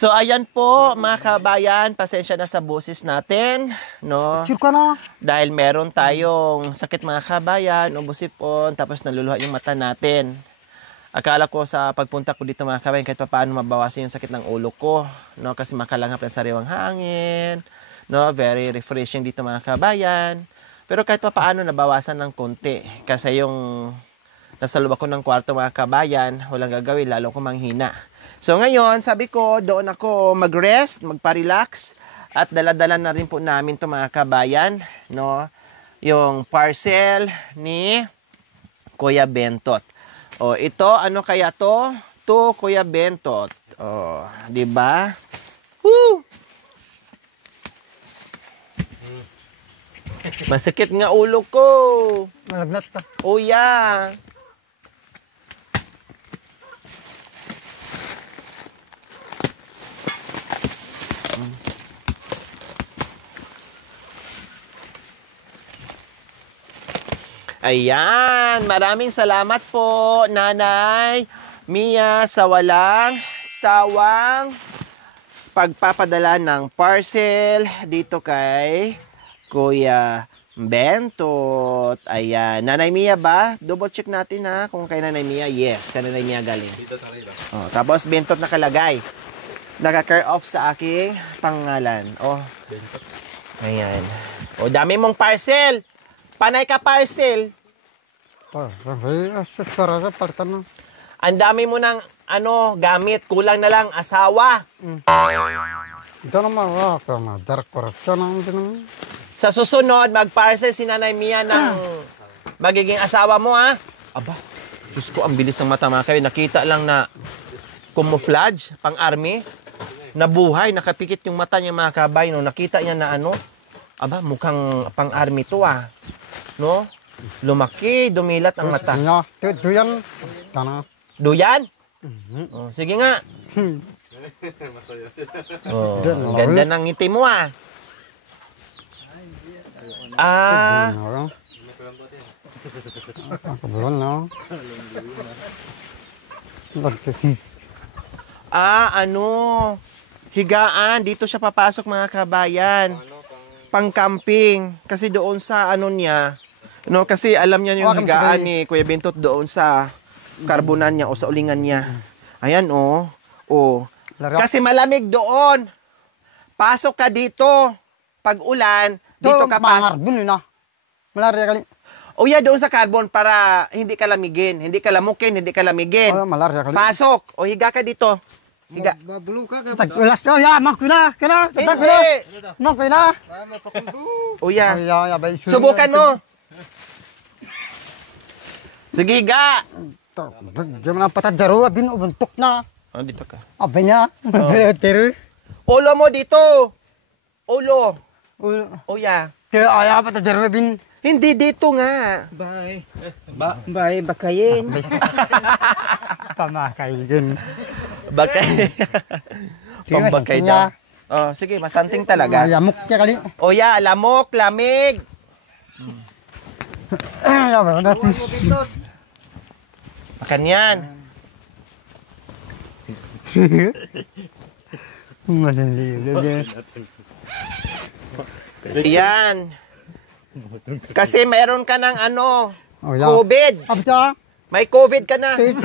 So ayan po mga kabayan, pasensya na sa boses natin, no? Sure ka na. Dahil meron tayong sakit mga kabayan, ubusipon, tapos naluluha yung mata natin. Akala ko sa pagpunta ko dito mga kabayan, kahit paano mabawasan yung sakit ng ulo ko, no? Kasi makalanghap ng sariwang hangin, no? Very refreshing dito mga kabayan. Pero kahit paano nabawasan ng konti, kasi yung nasa loob ako ng kwarto mga kabayan, walang gagawin, lalo ko manghina. So ngayon, sabi ko, doon ako mag-rest, magpa-relax, at dala-dala na rin po namin to mga kabayan, no? Yung parcel ni Kuya Bentot. O, ito, ano kaya to? To Kuya Bentot. O, di ba? Woo! Masakit nga ulo ko. Malagnat ka. Oh, yeah. Ayan, maraming salamat po, Nanay Mia, sa walang sawang pagpapadala ng parcel dito kay Kuya Bentot. Ayan, Nanay Mia ba? Double check natin ha, kung kay Nanay Mia. Yes, kay Nanay Mia galing. Oh, tapos Bentot nakalagay. Naka-care off sa aking pangalan. Oh, ayan. O, dami mong parcel. Panay ka parcel. Ang dami mo ng gamit. Kulang na lang asawa. Sa susunod, mag-parcel si Nanay Mia ng magiging asawa mo, ha? Aba, Diyos ko, ang bilis ng mata mga kayo. Nakita lang na camouflage, pang-army. Nabuhay, nakapikit yung mata niya mga kabay. No? Nakita niya na aba, mukhang pang-army to, ah. No? Lumaki, dumilat ang mata. Duyan. Duyan? Oh, sige nga. Oh, ganda ng ngiti mo, ah. Higaan. Dito siya papasok mga kabayan. Pang-camping. Kasi doon sa niya, no, kasi alam niya yung higaan ni Kuya Bentot doon sa karbonan niya o sa ulingan niya. Ayan, oh. Kasi malamig doon. Pasok ka dito. Pag ulan, dito ka pasok. O yeah, doon sa carbon para hindi ka lamigin. Hindi ka lamukin, hindi ka lamigin. Pasok. O higa ka dito. Higa. Ulas ko, ya, makuna. Hindi. Makuna. O yeah. Subukan mo. Sige, higa. Diyan na patadaro, abin ubuntok na. Dito ka. Abin niya. Ulo mo dito. Ulo. O yeah. Kaya patadaro, abin. Hindi, dito nga. Bye. Bye, bakayin. Pamakay dun. Bakay. Pambakay daw. Oh, sige, masanting talaga. Lamok niya kali. O yeah, lamok, lamig. Makan yan. Yan. Kasi meron ka ng COVID. May COVID ka na. Hindi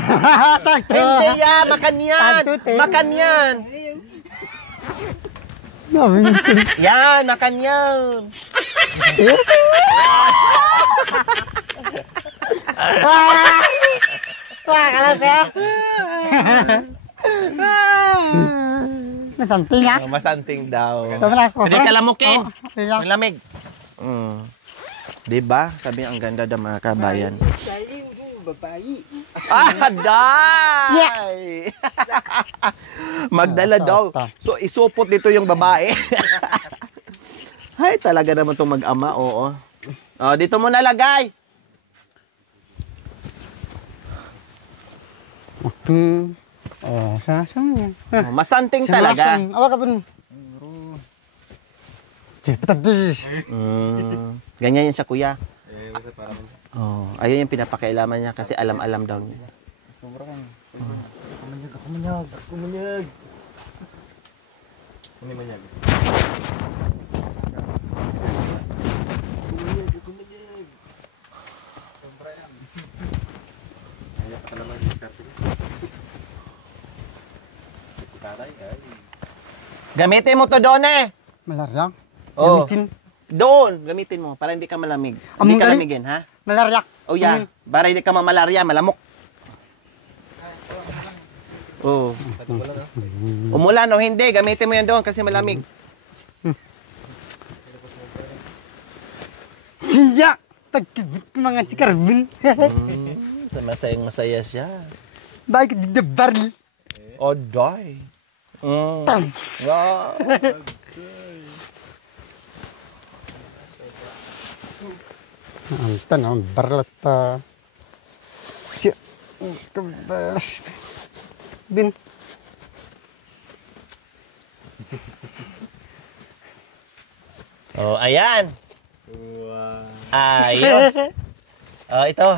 yan, makan yan. Makan yan. Yan, makan yan. Masanting ya? Masanting daw. Sobra ko. Hindi ka lamukin. Ang lamig. Diba? Sabi ang ganda daw mga kabayan. Day! Magdala daw. So, isupot dito yung babae. Ay, talaga naman itong mag-ama, oo. Dito mo nalagay. Masanting talaga. Awak ka pun. Ganyan yan siya, kuya. Ayun yung pinapakailaman niya kasi alam-alam daw niya. Hindi man yan. Gamitin mo to doon eh. Malaria. Oo. Gamitin. Doon, gamitin mo para hindi ka malamig. Hindi Among ka gali- lamigin, ha? Malaria. Oh yeah, para hindi ka mamalarya, malamok. Oh. Umulan o hindi, gamitin mo yan doon kasi malamig. Sinja. Tagkibit mga tikarbin. Masayang masaya siya. Baik di debar. Oh, die. Wow. Ang tanong barlata. Siya. Kabas. Bin. Oh, ayan. Ayos. Oh, ito.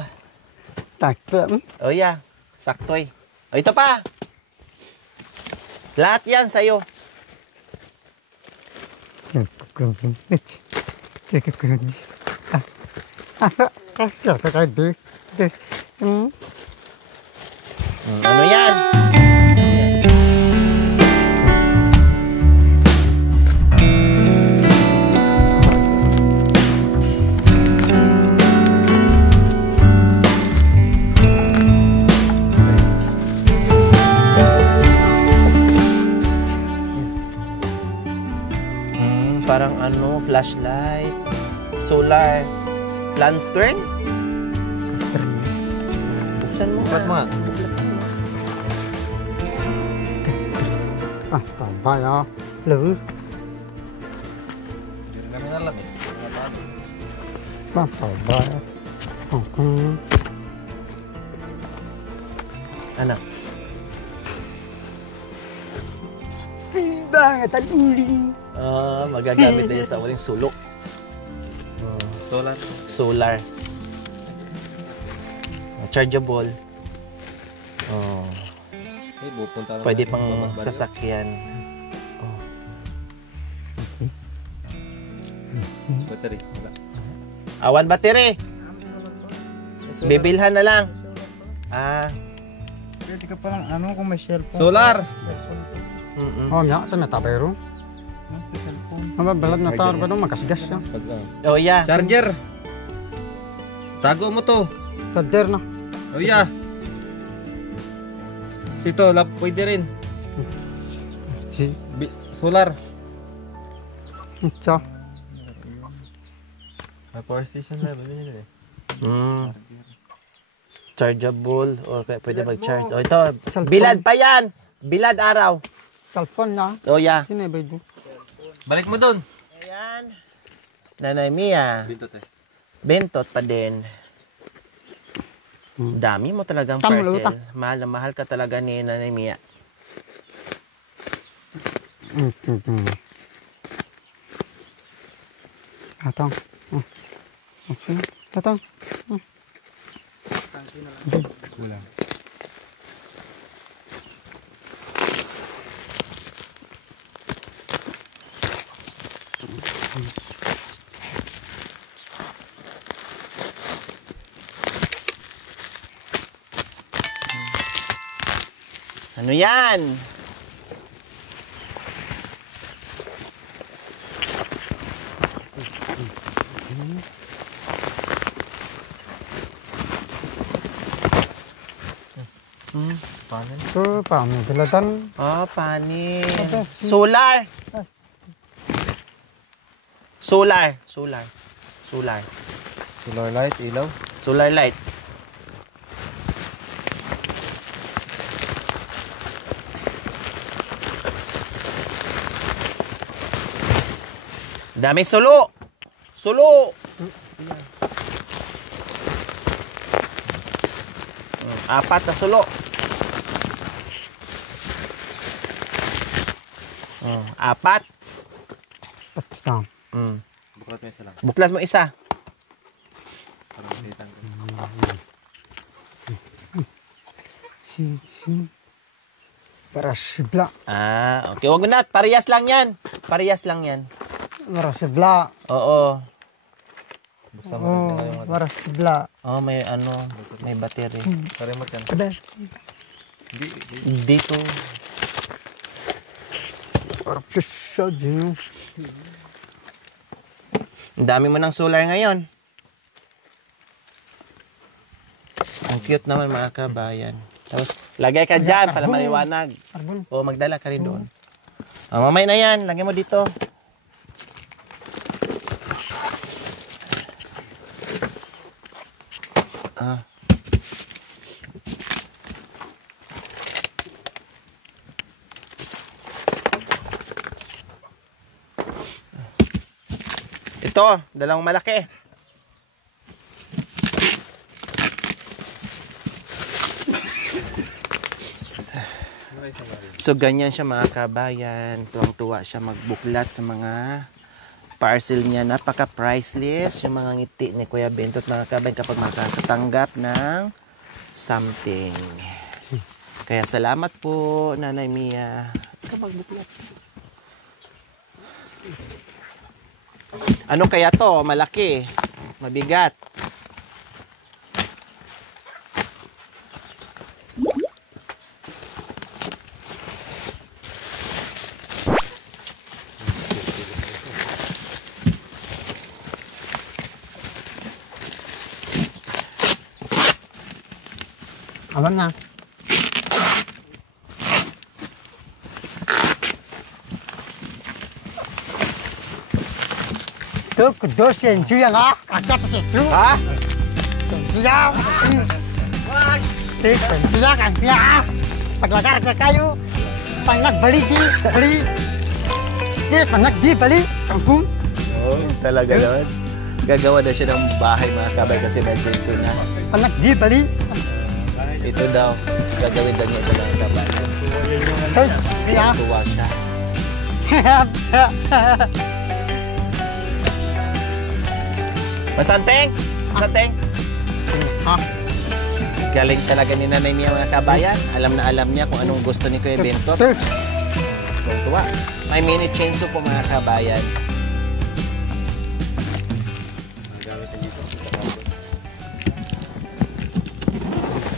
Takpan. Oh, yeah. Saktoy. Oh, ito pa. Lahat yan sa'yo. Ano yan? Parang ano, flashlight, solar, lantern. Buksan mo. Buksan mo. Ah, pabaya. Lalu. Hindi namin alam eh. Pabaya. Ano? Banget ang uling. Magagamit din sa uling sulok. Solar. Solar. Chargeable. Pwede pang sasakyan. Battery. Awan battery. Bibilhan na lang. Pwede ka palang ano kung may cellphone. Solar. Oh, ya, ito na tabero. Mababalad na tawar ba doon? Makasgas siya. Oh yeah. Charger. Tago mo to. Charger na. Oh yeah. Sito, pwede rin. Si. Solar. Siya. Power station na. Chargeable or pwede mag-charge. Oh, ito. Cellphone. Bilad pa yan. Bilad araw. Cellphone na. Oh yeah. Sinibay doon. Balik mo dun. Ayan. Nanay Mia. Bintot eh. Bentot pa din. Dami mo talagang Tama, parcel. luta. Mahal na mahal ka talaga ni Nanay Mia. Tatang. Okay. Tatang. Wala. Ano yan? Panin? So, paano bilatan? Panin. Ito, Solar. Solar. Solar. Solar. Solar light, ilaw. Solar light. Dami sulo. Sulo. Apat na sulo. Apat. Patstang. Buklat mo isa lang. Buklat mo isa. Para makita ko. Si. Marasibla. Ah, okay. Wag mo na. Parehas lang yan. Parehas lang yan. Marasibla. Oo. Basta mo Oh, na yung mata. marasibla. Oh, may ano, may battery. Remote yan. Kada. Dito. Parapisa din. Ang dami mo ng solar ngayon. Ang cute naman mga kabayan. Tapos, lagay ka dyan para maliwanag. Arbon. O, magdala ka rin doon. Oh, mamay na yan. Lagay mo dito. Ah. Ito, dalawang malaki. So, ganyan siya mga kabayan. Tuwang-tuwa siya magbuklat sa mga parcel niya. Napaka-priceless yung mga ngiti ni Kuya Bentot mga kabayan kapag makakatanggap ng something. Kaya salamat po, Nanay Mia. Magbuklat. Ano kaya to? Malaki. Mabigat. Alam na. Tuh, kudos senju ya nga. Kakak senju. Ha? Senju ya. Senju ya kan ya. Paglagar ke kayu. Panak beli beli. Panak beli. Kampung. Oh, talaga naman. Gagawa na siya ng bahay mga kabay kasi may Jesu na. Panak beli. Ito daw. Gagawin daw niya ito mga kabay. Terus ya. Tuwa siya. Masanteng! Masanteng! Hah? Galing talaga ni Nanay Mia mga kabayan. Alam na alam niya kung anong gusto ni Kuya Bentot. Tuh. Tuwa. May mini chainsaw po mga kabayan.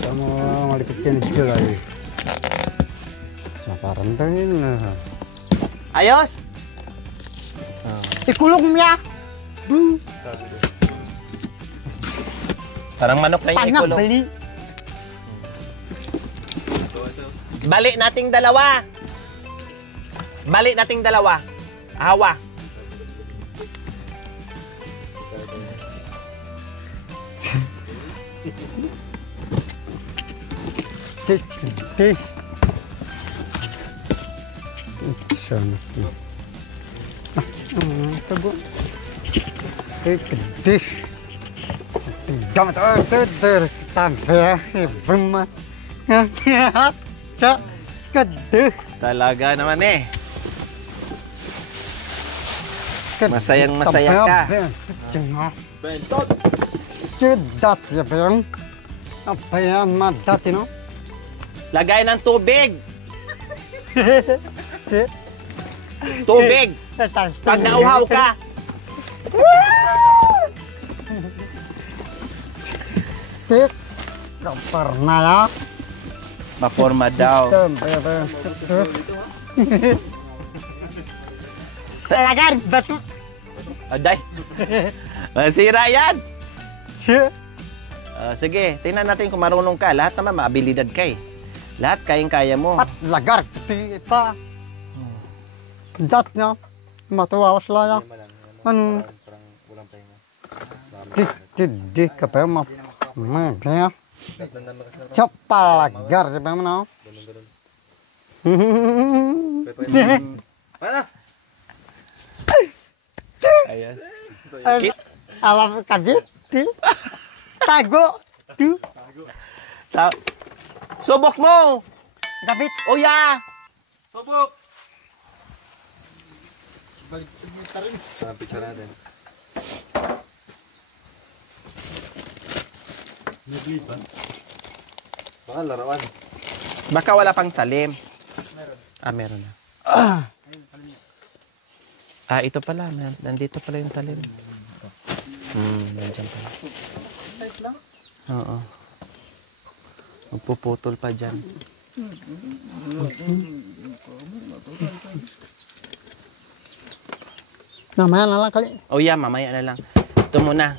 Kamu malipitin dito lagi. Naparantangin na. Ayos! Ikulong niya. Parang manok na yung Panak ikulong. beli. Balik nating dalawa. Balik nating dalawa. Ahawa. Tik, tik. Sana. Tago. Tik, tik. Jangan ter tambah ibang Sa kadeh. Talaga naman eh. Masayang masaya ka. Bentot. Sudat ya bang. Apa yan madat no? Lagay ng tubig. Si. Tubig. Pag nauhaw ka. Tik. Kapar na ya. Maporma daw. Lagar batu. Aday. Masira yan. Si. Sige, tingnan natin kung marunong ka. Lahat naman maabilidad ka eh. Lahat kayang-kaya mo. Pat lagar ti pa. Dat na. Matawa sila ya. Ano? Parang walang pahinga. Di kapay ma. Kaya. Lagar si pa mo na. Ano? Ayos. Alam kabit. Ti. Tago. Tu. Subok mo! Kabit. Uya! Subok! Picture natin. Baka larawan. Baka wala pang talim. Meron na. Ito pala. Nandito pala yung talim. Nandiyan pala. Oo. Magpuputol pa dyan. Mamaya na lang kali. Oh yeah, mamaya na lang. Ito muna.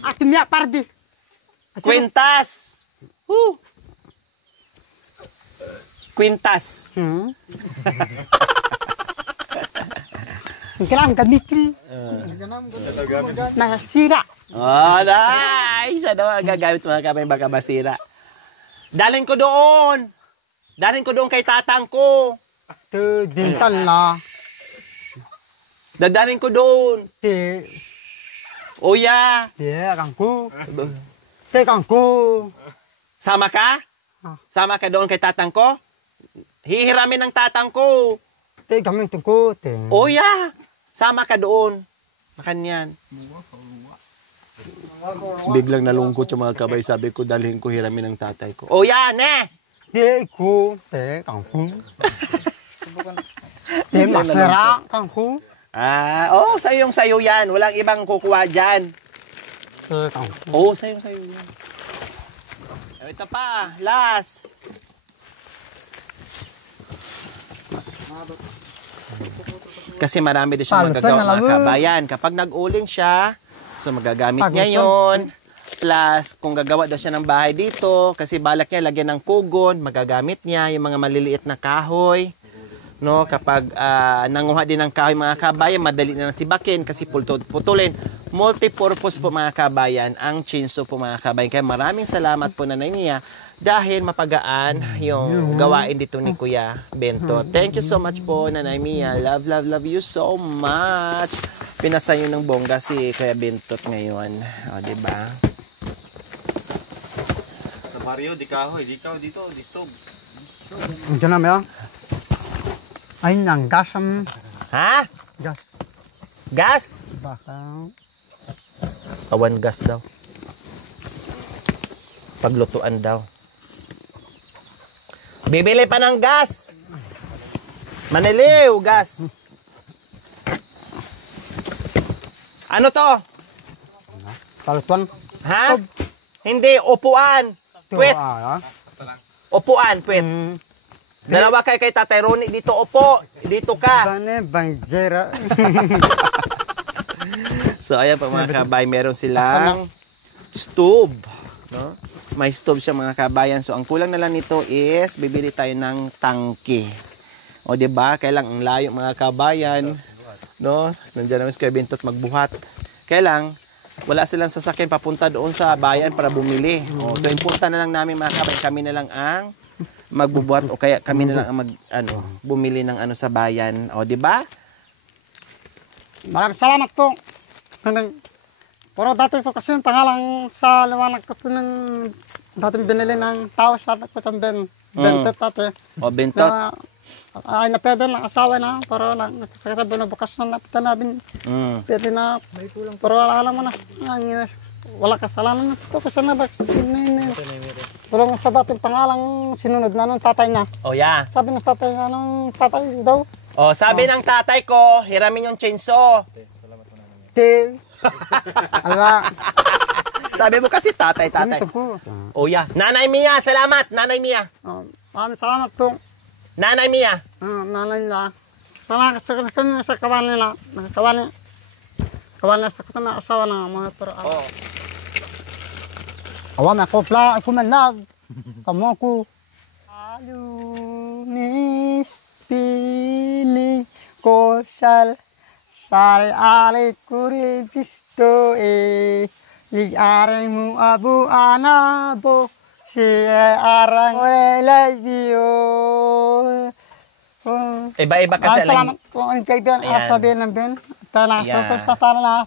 Akim ya pardi. Quintas! Woo! Quintas. Kiram gamitin. Nasira. Oh, nice! Ano ang gagamit mga kabay baka masira? Dalhin ko doon! Dalhin ko doon kay tatang ko! Tu dintan na. Dadalhin ko doon! Ti. Oya! Kangku. Te kangku. Sama ka? Sama ka doon kay tatang ko? Hihiramin ng tatang ko! Te gamin tungku. Te. Oya! Sama ka doon. Makanyan. Biglang nalungkot yung mga kabay. Sabi ko, dalhin ko hiramin ng tatay ko. Oya, ne! Te ku. Te kangku. Te masira kangku. Sayong-sayo yan. Walang ibang kukuha dyan. Te kangku. Sayong-sayo yan. Ito pa, last. Kasi marami din siya magagawa mga kabayan. Kapag nag-uling siya, so magagamit niya yon. Plus, kung gagawa daw siya ng bahay dito, kasi balak niya lagyan ng pugon, magagamit niya yung mga maliliit na kahoy. No, kapag nanguha din ng kahoy mga kabayan, madali na sibakin kasi putulin. Multi-purpose po mga kabayan ang chainsaw po mga kabayan. Kaya maraming salamat po Nanay Mia dahil mapagaan yung gawain dito ni Kuya Bento. Thank you so much po Nanay Mia. Love you so much. Pinasayo ng bongga si Kuya Bentot ngayon. O, diba? Sa baryo, di kahoy. Dito, di stove. Diyan na mo. Ay nang gasam. Ha? Gas. Gas? Baka. Awan gas daw. Paglutuan daw. Bibili pa ng gas. Maniliw, gas. Ano to? Kalutuan. Ha? Hindi, upuan. Puwet. Upuan, puwet. Dalawa kayo kay Tatay Ronnie. Dito upo. Dito ka. Bane bangjera. So, ayan po mga kabay. Meron silang stove. No? May stove siya mga kabayan. So, ang kulang na lang nito is bibili tayo ng tangke. O, diba? Kailang ang layo mga kabayan. No? Nandiyan naman si Kuya Bentot magbuhat. Kailang wala silang sasakyan papunta doon sa bayan para bumili. O, so, impunta na lang namin mga kabayan. Kami na lang ang magbubuhat o kaya kami na lang ang bumili ng sa bayan. O, diba? Maraming salamat po. Pero dati ko kasi yung pangalan sa liwanag ko ng dating binili ng tao sa nagpatang Bentot dati. O, Bentot. Ay na pwede lang asawa na pero lang nagsasabi na bukas na napita namin. Pwede na pero alam mo na wala kasalanan na po kasi na pero sa dating pangalang sinunod na nung tatay na. O, yeah. Sabi ng tatay nga nung tatay daw. O, sabi ng tatay ko, hiramin yung chainsaw. Ala. Sabi mo kasi tatay. O, yeah. Nanay Mia, salamat. Nanay Mia. Maraming salamat po. Nanay Mia. Nanay nila. Sana sa kawan nila. Kawan na sa kata na asawa na mga pero awan ako pla ako manag. Kamu ako. Alumis pili ko sari kuri pisto ligaran mo abu anabo si arang bio. Iba-iba kasi salamat po ang kaibigan asabi ng Ben. Talasok ko sa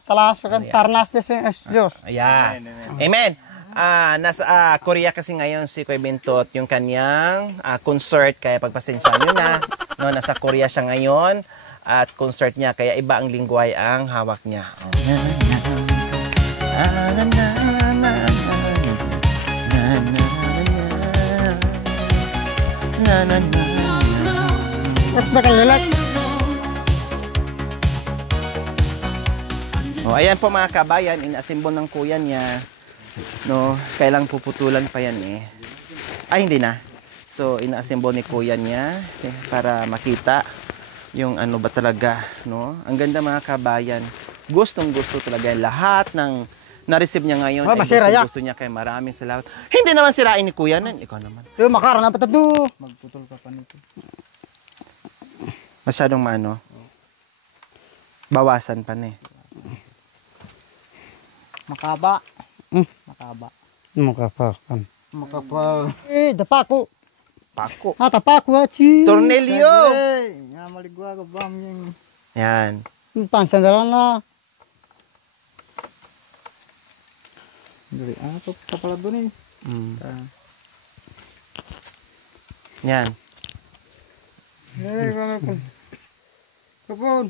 talasok ang tarnas de Diyos. Ayan. Amen. Nasa Korea kasi ngayon si Kuya Bentot yung kanyang concert kaya pagpasensya nyo na. No, nasa Korea siya ngayon at concert niya kaya iba ang lingway ang hawak niya. Bakal lilag. Oh, ayan po mga kabayan, inaasimbol ng kuya niya. No, kailang puputulan pa yan eh. Ay, hindi na. So, inaasimbol ni kuya niya para makita yung ano ba talaga, no? Ang ganda mga kabayan. Gustong-gusto talaga yan. Lahat ng na-receive niya ngayon ay masira ya. gusto niya kay maraming salamat. Hindi naman sirain ni kuya nan. Ikaw naman. Yo makaran apa tadu? Magputol ka pa nito. Masyadong maano. Bawasan pa na eh. Makaba. Hmm. Makaba. Makapakan. Makapal. Dapako. Pako. Tapako achi. Tornilyo! Nga maligwa ka bam yung... Yan. Pansandalan na. Dari atok ka pala doon eh. Yan. Eh, kami po. Kapon.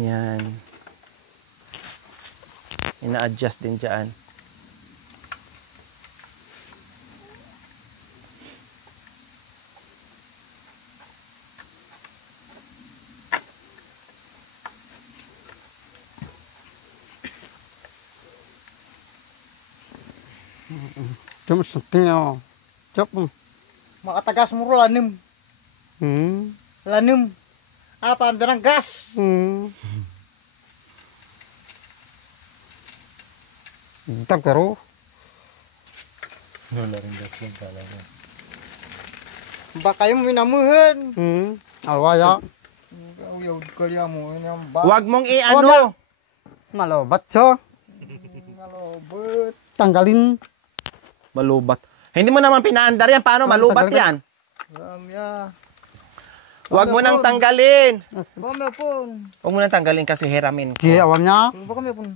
Yan. Ina-adjust din dyan. Cuma setengah. Cop. Makatagas mo lanim. Hmm. Lanim. Apa andarang gas. Hmm. Tak pero. Baka yung minamuhan. Hmm. Alwaya. Uyawd kaya mo. Huwag mong i-ano. Malobat so. Malobot. Tanggalin. Malubat. Hindi mo naman pinaandar yan. Paano malubat yan? Ramya. Huwag mo nang tanggalin. Bame pun. Huwag mo nang tanggalin kasi hiramin ko. Di awamnya. Lupa kami pun.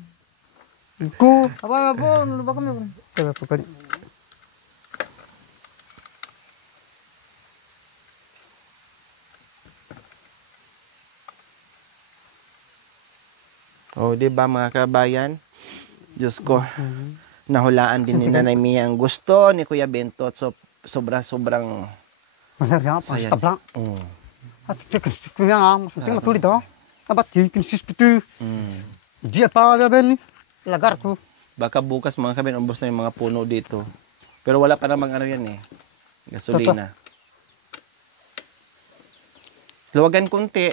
Ku. Bame pun. Lupa kami pun. Coba bukan. O, di ba mga kabayan? Diyos ko. Nahulaan din ni Nanay Mia ang gusto ni Kuya Bento. So, sobrang... Benar ya, pas Sayang. tablang. Mm. At cek kuya nga, maksudnya matulid oh. Abat yung sispitu. Mm. Dia pa gaben. Lagar ko. Baka bukas mga kabayan, ubos na yung mga puno dito. Pero wala pa namang ano yan eh. Gasolina. Luwagan kunti.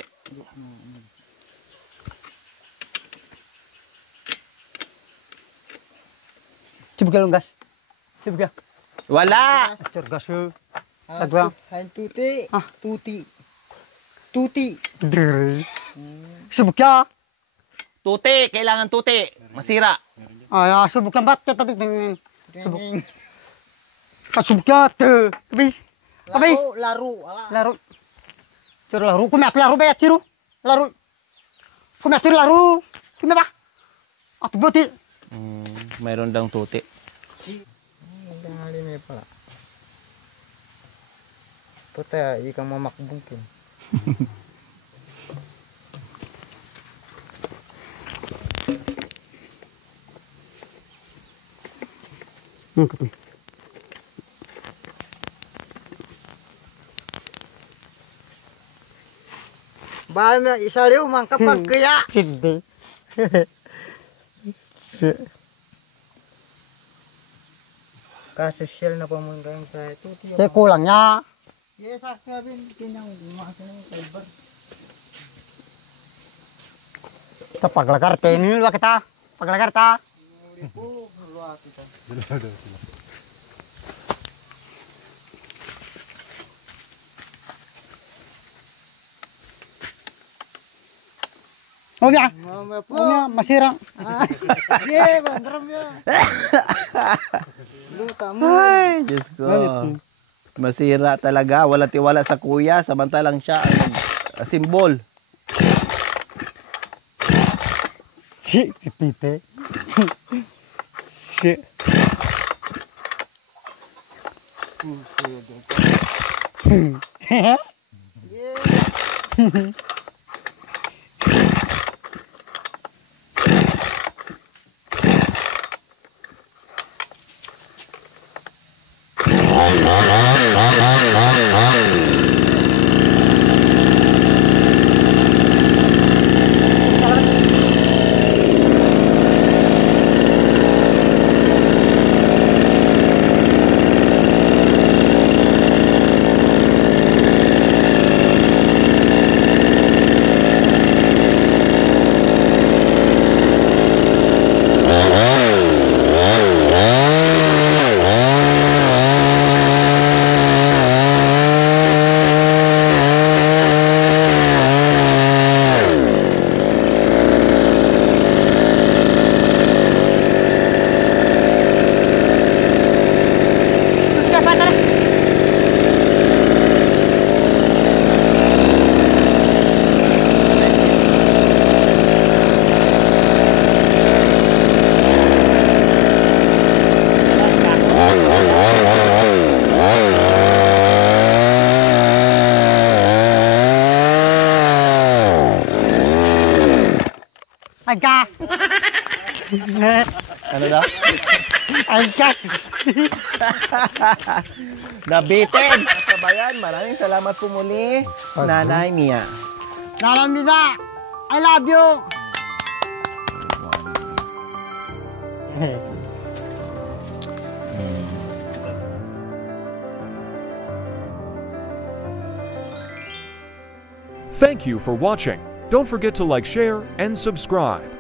Cibuga long gas. Cibuga. Wala! Gas yo. Lagwa. Hain tuti. Ah. Tuti. Tuti. Dere. Cibuga. Tuti! Kailangan tuti! Masira. Ay, cibuga bat ka tadi. Cibuga te. Abi. Abi. Laru. Ala. Laru. Ciro laru. Kumiak laru bayat ciro. Laru. Kumiak ciro laru. Kumiak ba? At buti. Mayroon dang tuti. Tangali na pala. Puta, ikang mamakbungkin. Bahay mo isa liw, mangkap kag kaya. Hindi. Kasosyal na pa mo kayong sa tuti. Kaya kulangnya. Yes, sabi kinyang gumakas ng kalbar. Kita paglagar tenil ba kita? Paglagar ta. Oh ya, Mama po. oh ya, masira. Yeah, bandram ya. Luta mo. Ay, Diyos ko. Masira talaga. Wala tiwala sa kuya. Samantalang siya ang simbol. Si tite. Si. Agas. Ano daw? Agas. Nabitin! Mga kabayan, maraming salamat po muli, Nanay Mia. Naramida. I love you. Thank you for watching. Don't forget to like, share, and subscribe.